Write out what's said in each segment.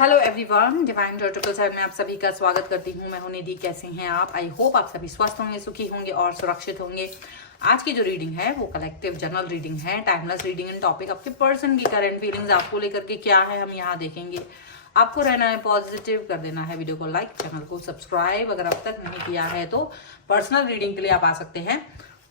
Hello everyone, divine total side में आप सभी का स्वागत करती हूँ। मैं हूं निधि। कैसे हैं आप? आई होप आप सभी स्वस्थ होंगे, सुखी होंगे और सुरक्षित होंगे। आज की जो रीडिंग है वो कलेक्टिव जनरल रीडिंग है, टाइमलेस रीडिंग एंड टॉपिक आपके पर्सन की करंट फीलिंग्स आपको लेकर के क्या है हम यहाँ देखेंगे। आपको रहना है पॉजिटिव, कर देना है वीडियो को लाइक, चैनल को सब्सक्राइब अगर अब तक नहीं किया है तो। पर्सनल रीडिंग के लिए आप आ सकते हैं।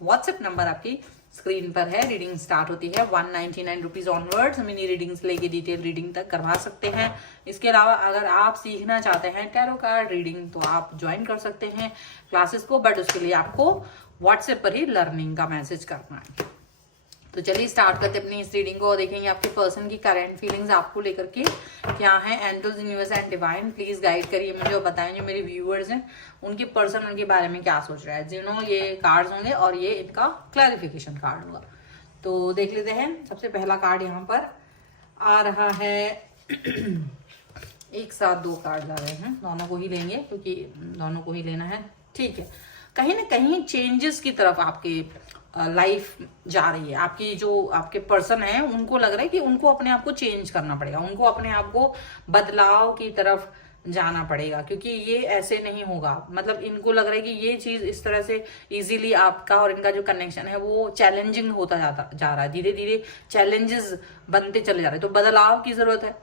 व्हाट्सएप नंबर आपकी स्क्रीन पर है। रीडिंग स्टार्ट होती है 199 रुपीज ऑनवर्ड्स। मिनी रीडिंग्स लेके डिटेल रीडिंग तक करवा सकते हैं। इसके अलावा अगर आप सीखना चाहते हैं टैरो कार्ड रीडिंग तो आप ज्वाइन कर सकते हैं क्लासेस को, बट उसके लिए आपको व्हाट्सएप पर ही लर्निंग का मैसेज करना है। तो चलिए स्टार्ट करते अपनी इस रीडिंग को। देखेंगे आपके पर्सन की करंट फीलिंग्स आपको लेकर के क्या है। Angels, universe and divine please guide करिए मुझे और बताएं जो मेरे व्यूअर्स हैं उनके पर्सन उनके बारे में क्या सोच रहा है। जिन्होंने ये कार्ड्स होंगे और ये इनका क्लैरिफिकेशन कार्ड होगा। तो देख लेते हैं। सबसे पहला कार्ड यहाँ पर आ रहा है एक साथ दो कार्ड आ रहे हैं, दोनों को ही लेंगे क्योंकि दोनों को ही लेना है। ठीक है, कहीं ना कहीं चेंजेस की तरफ आपके लाइफ जा रही है। आपकी जो आपके पर्सन है उनको लग रहा है कि उनको अपने आप को चेंज करना पड़ेगा, उनको अपने आप को बदलाव की तरफ जाना पड़ेगा, क्योंकि ये ऐसे नहीं होगा। मतलब इनको लग रहा है कि ये चीज इस तरह से इजीली आपका और इनका जो कनेक्शन है वो चैलेंजिंग होता जा रहा है। धीरे धीरे चैलेंजेस बनते चले जा रहे हैं, तो बदलाव की जरूरत है।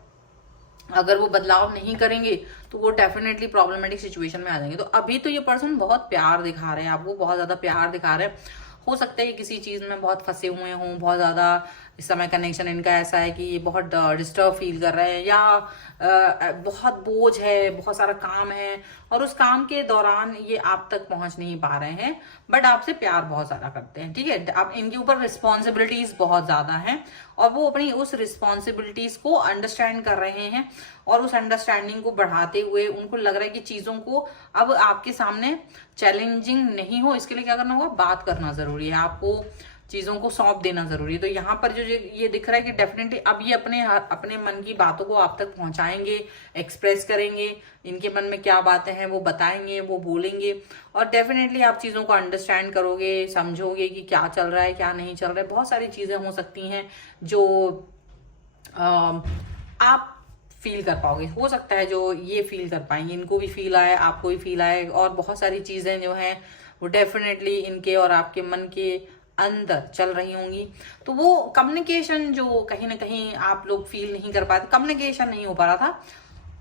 अगर वो बदलाव नहीं करेंगे तो वो डेफिनेटली प्रॉब्लमेटिक सिचुएशन में आ जाएंगे। तो अभी तो ये पर्सन बहुत प्यार दिखा रहे हैं आपको, बहुत ज्यादा प्यार दिखा रहे हैं। हो सकता है कि किसी चीज में बहुत फंसे हुए हों, बहुत ज्यादा इस समय कनेक्शन इनका ऐसा है कि ये बहुत डिस्टर्ब फील कर रहे हैं, या बहुत बोझ है, बहुत सारा काम है और उस काम के दौरान ये आप तक पहुंच नहीं पा रहे हैं, बट आपसे प्यार बहुत ज्यादा करते हैं। ठीक है, आप इनके ऊपर रिस्पॉन्सिबिलिटीज बहुत ज्यादा हैं और वो अपनी उस रिस्पॉन्सिबिलिटीज को अंडरस्टैंड कर रहे हैं और उस अंडरस्टैंडिंग को बढ़ाते हुए उनको लग रहा है कि चीजों को अब आपके सामने चैलेंजिंग नहीं हो, इसके लिए क्या करना होगा, बात करना जरूरी है। आपको चीजों को सौंप देना जरूरी है। तो यहाँ पर जो ये दिख रहा है कि डेफिनेटली अब ये अपने मन की बातों को आप तक पहुंचाएंगे, एक्सप्रेस करेंगे, इनके मन में क्या बातें हैं वो बताएंगे, वो बोलेंगे और डेफिनेटली आप चीजों को अंडरस्टैंड करोगे, समझोगे कि क्या चल रहा है क्या नहीं चल रहा है। बहुत सारी चीजें हो सकती हैं जो आप फील कर पाओगे। हो सकता है जो ये फील कर पाएंगे, इनको भी फील आए, आपको भी फील आए और बहुत सारी चीजें जो हैं वो डेफिनेटली इनके और आपके मन के अंदर चल रही होंगी। तो वो कम्युनिकेशन जो कहीं ना कहीं आप लोग फील नहीं कर पाते, कम्युनिकेशन नहीं हो पा रहा था,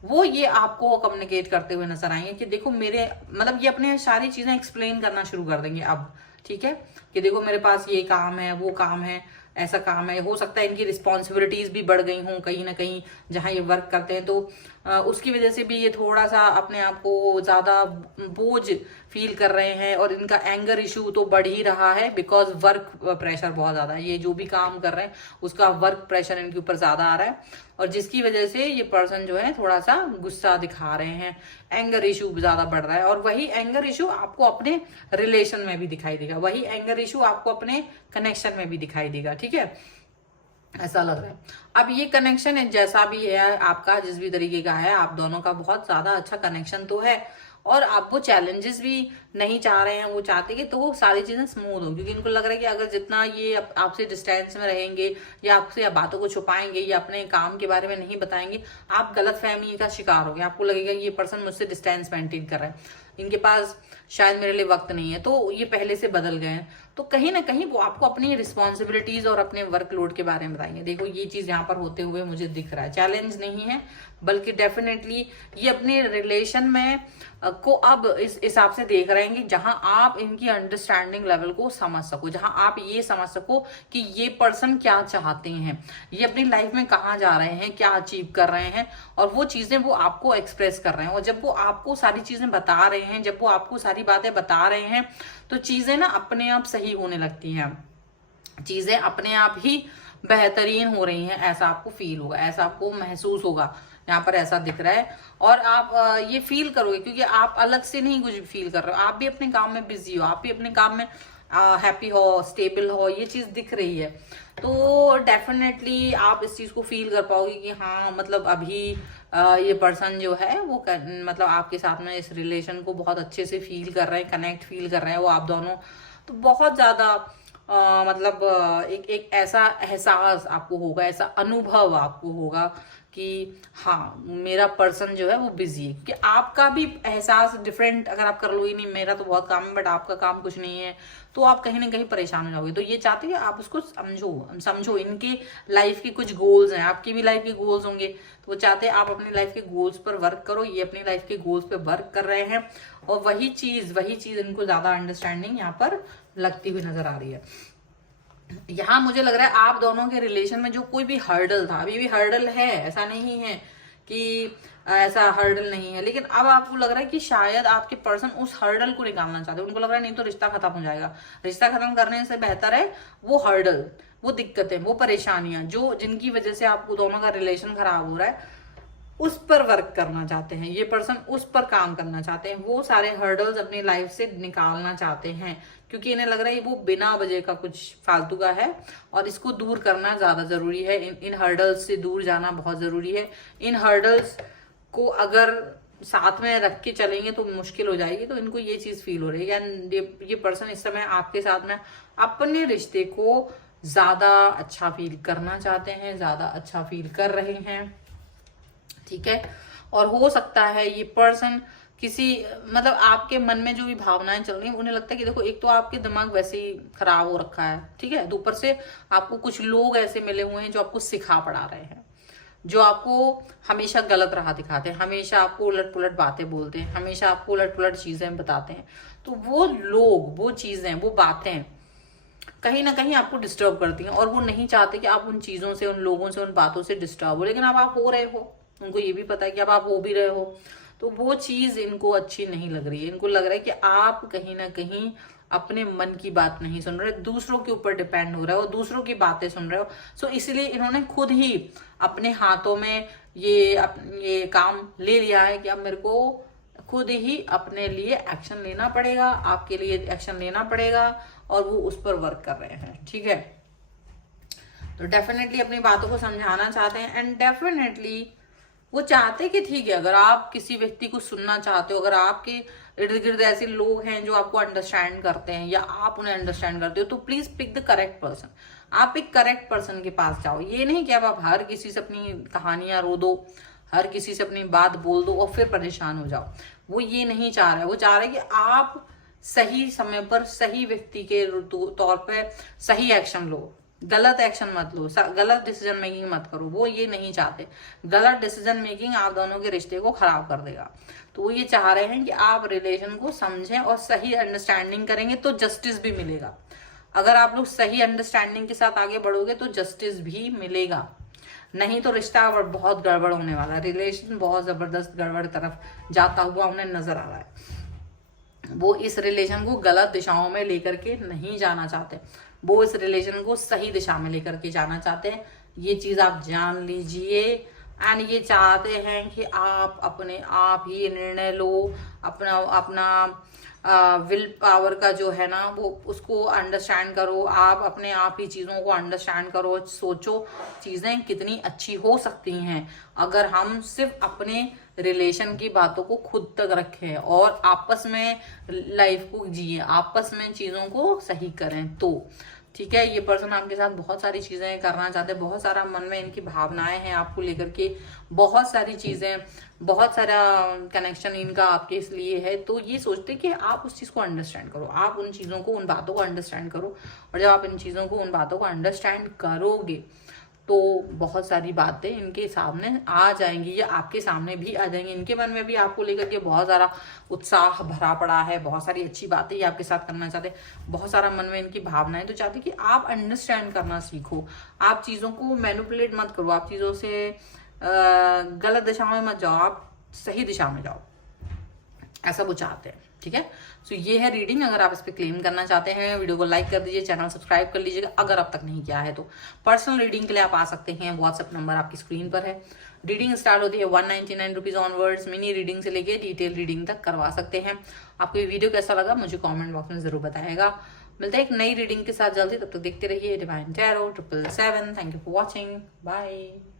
वो ये आपको कम्युनिकेट करते हुए नजर आएंगे कि देखो मेरे मतलब ये अपने सारी चीजें एक्सप्लेन करना शुरू कर देंगे अब। ठीक है, कि देखो मेरे पास ये काम है, वो काम है, ऐसा काम है। हो सकता है इनकी रिस्पॉन्सिबिलिटीज भी बढ़ गई हों कहीं ना कहीं जहां ये वर्क करते हैं, तो उसकी वजह से भी ये थोड़ा सा अपने आप को ज्यादा बोझ फील कर रहे हैं और इनका एंगर इशू तो बढ़ ही रहा है बिकॉज वर्क प्रेशर बहुत ज्यादा है। ये जो भी काम कर रहे हैं उसका वर्क प्रेशर इनके ऊपर ज्यादा आ रहा है और जिसकी वजह से ये पर्सन जो है थोड़ा सा गुस्सा दिखा रहे हैं, एंगर इशू ज्यादा बढ़ रहा है। और वही एंगर इशू आपको अपने रिलेशन में भी दिखाई देगा, वही एंगर इशू आपको अपने कनेक्शन में भी दिखाई देगा। ठीक है, ऐसा लग रहा है। अब ये कनेक्शन जैसा भी है आपका, जिस भी तरीके का है, आप दोनों का बहुत ज्यादा अच्छा कनेक्शन तो है और आप वो चैलेंजेस भी नहीं चाह रहे हैं, वो चाहते कि तो वो सारी चीजें स्मूथ हो, क्योंकि इनको लग रहा है कि अगर जितना ये आपसे डिस्टेंस में रहेंगे या आपसे या बातों को छुपाएंगे या अपने काम के बारे में नहीं बताएंगे, आप गलत फहमी का शिकार होगे। आपको लगेगा कि ये पर्सन मुझसे डिस्टेंस मेंटेन कर रहा है, इनके पास शायद मेरे लिए वक्त नहीं है, तो ये पहले से बदल गए हैं। तो कहीं ना कहीं वो आपको अपनी रिस्पॉन्सिबिलिटीज और अपने वर्कलोड के बारे में बताएंगे। देखो ये चीज यहाँ पर होते हुए मुझे दिख रहा है, चैलेंज नहीं है बल्कि डेफिनेटली ये अपने रिलेशन में को अब इस हिसाब से देख रहे हैं कि जहां आप इनकी अंडरस्टैंडिंग लेवल को समझ सको, जहां आप ये समझ सको कि ये पर्सन क्या चाहते हैं, ये अपनी लाइफ में कहाँ जा रहे हैं, क्या अचीव कर रहे हैं और वो चीजें वो आपको एक्सप्रेस कर रहे हैं। और जब वो आपको सारी चीजें बता रहे हैं, जब वो आपको सारी बातें बता रहे हैं, तो चीजें ना अपने आप सही होने लगती हैं, चीजें अपने आप ही बेहतरीन हो रही हैं, ऐसा आपको फील होगा, ऐसा आपको महसूस होगा। यहाँ पर ऐसा दिख रहा है और आप ये फील करोगे क्योंकि आप अलग से नहीं कुछ फील कर रहे हो, आप भी अपने काम में बिजी हो, आप भी अपने काम में हैप्पी हो, स्टेबल हो, ये चीज दिख रही है। तो डेफिनेटली आप इस चीज को फील कर पाओगे कि हाँ मतलब अभी ये पर्सन जो है वो मतलब आपके साथ में इस रिलेशन को बहुत अच्छे से फील कर रहे हैं, कनेक्ट फील कर रहे हैं वो आप दोनों। तो बहुत ज्यादा मतलब एक ऐसा एहसास आपको होगा, ऐसा अनुभव आपको होगा कि हाँ मेरा पर्सन जो है वो बिजी है, क्योंकि आपका भी एहसास डिफरेंट अगर आप कर लो ही नहीं, मेरा तो बहुत काम है बट आपका काम कुछ नहीं है, तो आप कहीं ना कहीं परेशान हो जाओगे। तो ये चाहते हैं आप उसको समझो इनके लाइफ के कुछ गोल्स हैं, आपकी भी लाइफ के गोल्स होंगे, तो वो चाहते हैं आप अपनी लाइफ के गोल्स पर वर्क करो, ये अपनी लाइफ के गोल्स पे वर्क कर रहे हैं, और वही चीज इनको ज्यादा अंडरस्टैंडिंग यहाँ पर लगती हुई नजर आ रही है। यहाँ मुझे लग रहा है आप दोनों के रिलेशन में जो कोई भी हर्डल था, अभी भी हर्डल है, ऐसा नहीं है कि ऐसा हर्डल नहीं है, लेकिन अब आपको लग रहा है कि शायद आपके पर्सन उस हर्डल को निकालना चाहते हैं। उनको लग रहा है नहीं तो रिश्ता खत्म हो जाएगा, रिश्ता खत्म करने से बेहतर है वो हर्डल, वो दिक्कतें, वो परेशानियां जो जिनकी वजह से आपको दोनों का रिलेशन खराब हो रहा है, उस पर वर्क करना चाहते हैं ये पर्सन, उस पर काम करना चाहते हैं, वो सारे हर्डल्स अपनी लाइफ से निकालना चाहते हैं, क्योंकि इन्हें लग रहा है वो बिना वजह का कुछ फालतू का है और इसको दूर करना ज्यादा जरूरी है। इन हर्डल्स से दूर जाना बहुत जरूरी है। इन हर्डल्स को अगर साथ में रख के चलेंगे तो मुश्किल हो जाएगी। तो इनको ये चीज फील हो रही है, ये पर्सन इस समय आपके साथ में अपने रिश्ते को ज्यादा अच्छा फील करना चाहते हैं, ज्यादा अच्छा फील कर रहे हैं, ठीक है। और हो सकता है ये पर्सन किसी मतलब आपके मन में जो भी भावनाएं चल रही हैं, उन्हें लगता है कि देखो एक तो आपके दिमाग वैसे ही खराब हो रखा है, ठीक है, ऊपर से आपको कुछ लोग ऐसे मिले हुए हैं जो आपको सिखा पढ़ा रहे हैं, जो आपको हमेशा गलत राह दिखाते हैं, हमेशा आपको उलट पुलट बातें बोलते हैं, हमेशा आपको उलट पुलट चीजें बताते हैं। तो वो लोग, वो चीजें, वो बातें कहीं ना कहीं आपको डिस्टर्ब करती हैं, और वो नहीं चाहते कि आप उन चीजों से, उन लोगों से, उन बातों से डिस्टर्ब हो, लेकिन अब आप हो रहे हो, उनको ये भी पता है कि अब आप हो भी रहे हो, तो वो चीज इनको अच्छी नहीं लग रही है। इनको लग रहा है कि आप कहीं ना कहीं अपने मन की बात नहीं सुन रहे, दूसरों के ऊपर डिपेंड हो रहे हो, दूसरों की बातें सुन रहे हो। सो इसलिए इन्होंने खुद ही अपने हाथों में ये काम ले लिया है कि अब मेरे को खुद ही अपने लिए एक्शन लेना पड़ेगा, आपके लिए एक्शन लेना पड़ेगा, और वो उस पर वर्क कर रहे हैं, ठीक है। तो डेफिनेटली अपनी बातों को समझाना चाहते हैं, एंड डेफिनेटली वो चाहते कि ठीक है, अगर आप किसी व्यक्ति को सुनना चाहते हो, अगर आपके इर्द गिर्द ऐसे लोग हैं जो आपको अंडरस्टैंड करते हैं या आप उन्हें अंडरस्टैंड करते हो, तो please pick the correct person. आप एक करेक्ट पर्सन के पास जाओ। ये नहीं कि अब आप हर किसी से अपनी कहानियां रो दो, हर किसी से अपनी बात बोल दो और फिर परेशान हो जाओ। वो ये नहीं चाह रहा है, वो चाह रहा है कि आप सही समय पर सही व्यक्ति के तौर पर सही एक्शन लो, गलत एक्शन मत लो, गलत डिसीजन मेकिंग मत करो। वो ये नहीं चाहते। गलत डिसीजन मेकिंग आप दोनों के रिश्ते को खराब कर देगा। तो वो ये चाह रहे हैं कि आप रिलेशन को समझें और सही अंडरस्टैंडिंग करेंगे तो जस्टिस भी मिलेगा। अगर आप लोग सही अंडरस्टैंडिंग के साथ आगे बढ़ोगे तो जस्टिस भी मिलेगा, नहीं तो रिश्ता बहुत गड़बड़ होने वाला है। रिलेशन बहुत जबरदस्त गड़बड़ तरफ जाता हुआ उन्हें नजर आ रहा है। वो इस रिलेशन को गलत दिशाओं में लेकर के नहीं जाना चाहते, वो इस रिलेशन को सही दिशा में लेकर के जाना चाहते हैं। ये चीज आप जान लीजिए। एंड ये चाहते हैं कि आप अपने आप ही निर्णय लो, अपना विल पावर का जो है ना वो उसको अंडरस्टैंड करो। आप अपने आप ही चीजों को अंडरस्टैंड करो, सोचो चीजें कितनी अच्छी हो सकती हैं अगर हम सिर्फ अपने रिलेशन की बातों को खुद तक रखें और आपस में लाइफ को जिए, आपस में चीजों को सही करें। तो ठीक है, ये पर्सन आपके साथ बहुत सारी चीजें करना चाहते हैं, बहुत सारा मन में इनकी भावनाएं हैं आपको लेकर के, बहुत सारी चीजें, बहुत सारा कनेक्शन इनका आपके इसलिए है। तो ये सोचते कि आप उस चीज को अंडरस्टैंड करो, आप उन चीजों को, उन बातों को अंडरस्टैंड करो। और जब आप इन चीजों को, उन बातों को अंडरस्टैंड करोगे तो बहुत सारी बातें इनके सामने आ जाएंगी या आपके सामने भी आ जाएंगी। इनके मन में भी आपको लेकर के बहुत सारा उत्साह भरा पड़ा है, बहुत सारी अच्छी बातें ये आपके साथ करना चाहते हैं, बहुत सारा मन में इनकी भावनाएं तो चाहते कि आप अंडरस्टैंड करना सीखो। आप चीजों को मैनिपुलेट मत करो, आप चीजों से गलत दिशा में मत जाओ, आप सही दिशा में जाओ, ऐसा वो चाहते हैं। ठीक है, सो ये है रीडिंग। अगर आप इस पे क्लेम करना चाहते हैं वीडियो को लाइक कर दीजिए, चैनल सब्सक्राइब कर लीजिएगा अगर अब तक नहीं किया है तो। पर्सनल रीडिंग के लिए आप आ सकते हैं, व्हाट्सएप नंबर आपकी स्क्रीन पर है। रीडिंग स्टार्ट होती है 199 रुपीज ऑनवर्ड्स। मिनी रीडिंग से लेके डिटेल रीडिंग तक करवा सकते हैं। आपको ये वीडियो कैसा लगा मुझे कॉमेंट बॉक्स में जरूर बताएगा। मिलते हैं एक नई रीडिंग के साथ जल्दी, तब तक देखते रहिए divine tarot 777। Thank you for watching, bye.